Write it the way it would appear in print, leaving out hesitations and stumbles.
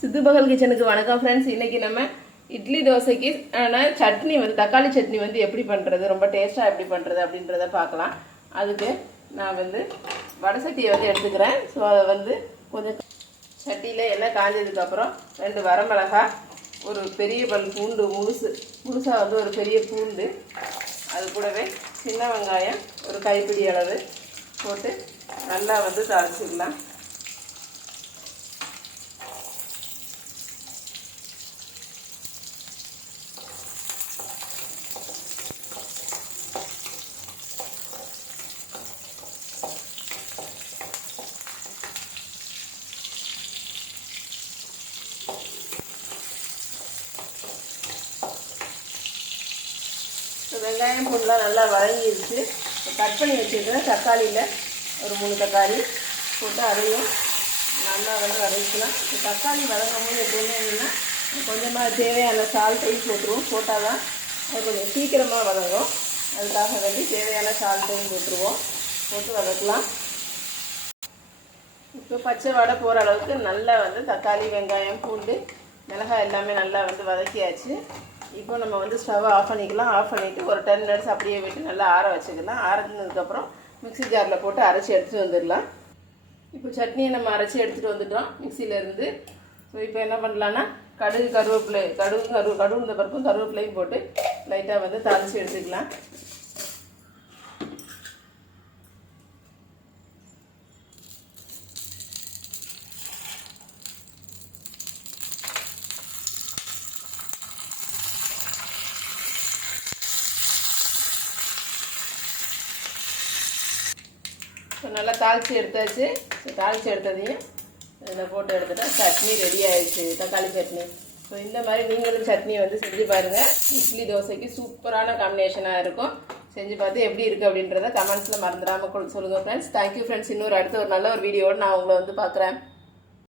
சித்துபகல் கிச்சனுக்கு வணக்கம் ஃப்ரெண்ட்ஸ். இன்றைக்கி நம்ம இட்லி தோசைக்கு சட்னி தக்காளி சட்னி எப்படி பண்ணுறது, ரொம்ப டேஸ்ட்டாக எப்படி பண்ணுறது அப்படின்றத பார்க்கலாம். அதுக்கு நான் வடை சட்டியை எடுத்துக்கிறேன். ஸோ அதை கொஞ்சம் சட்டியில் எண்ணெய் காஞ்சதுக்கப்புறம் 2 வரமிளகாய், ஒரு பெரிய பல் பூண்டு முழுசாக ஒரு பெரிய பூண்டு, அது கூடவே சின்ன வெங்காயம் ஒரு கைப்பிடி அளவு போட்டு நல்லா தாளிச்சிக்கலாம். வெங்காயம் பூண்டுலாம் நல்லா வதங்கிடுச்சு. கட் பண்ணி வச்சுருக்கிறேன் தக்காளியில் ஒரு 3 தக்காளி போட்டு அதையும் நல்லா வதக்கிக்கலாம். தக்காளி வதங்கும் போது எப்பவுமே என்னென்னா கொஞ்சமாக தேவையான சால்ட்டையும் போட்டுருவோம். போட்டால் தான் அது கொஞ்சம் சீக்கிரமாக வதங்கும். அதுக்காக தேவையான சால்ட்டையும் போட்டுருவோம். போட்டு வதக்கலாம். இப்போ பச்சை வடை போகிற அளவுக்கு நல்லா தக்காளி வெங்காயம் பூண்டு மிளகாய் எல்லாமே நல்லா வதக்கியாச்சு. இப்போ நம்ம ஸ்டவ்வை ஆஃப் பண்ணிக்கலாம். ஆஃப் பண்ணிவிட்டு ஒரு 10 மினிட்ஸ் அப்படியே விட்டு நல்லா ஆற வச்சுக்கலாம். ஆறுனதுக்கப்புறம் மிக்ஸி ஜாரில் போட்டு அரைச்சி எடுத்துகிட்டு வந்துடலாம். இப்போ சட்னியை நம்ம அரைச்சி எடுத்துகிட்டு வந்துட்டோம் மிக்சியிலேருந்து. ஸோ இப்போ என்ன பண்ணலான்னா கடுகு இந்த பருப்பும் கருவேப்பிலையும் போட்டு லைட்டாக தாளித்து எடுத்துக்கலாம். ஸோ நல்லா தாளித்து எடுத்தாச்சு. ஸோ தாளித்து எடுத்ததையும் இதில் போட்டு எடுத்துட்டா சட்னி ரெடி ஆயிடுச்சு, தக்காளி சட்னி. ஸோ இந்த மாதிரி நீங்களும் சட்னி செஞ்சு பாருங்கள். இட்லி தோசைக்கு சூப்பரான காம்பினேஷனாக இருக்கும். செஞ்சு பார்த்து எப்படி இருக்குது அப்படின்றத கமெண்ட்ஸில் மறந்துடாமல் சொல்லுங்கள் ஃப்ரெண்ட்ஸ். Thank you friends. அடுத்த ஒரு நல்ல ஒரு வீடியோடு நான் உங்களை பார்க்குறேன்.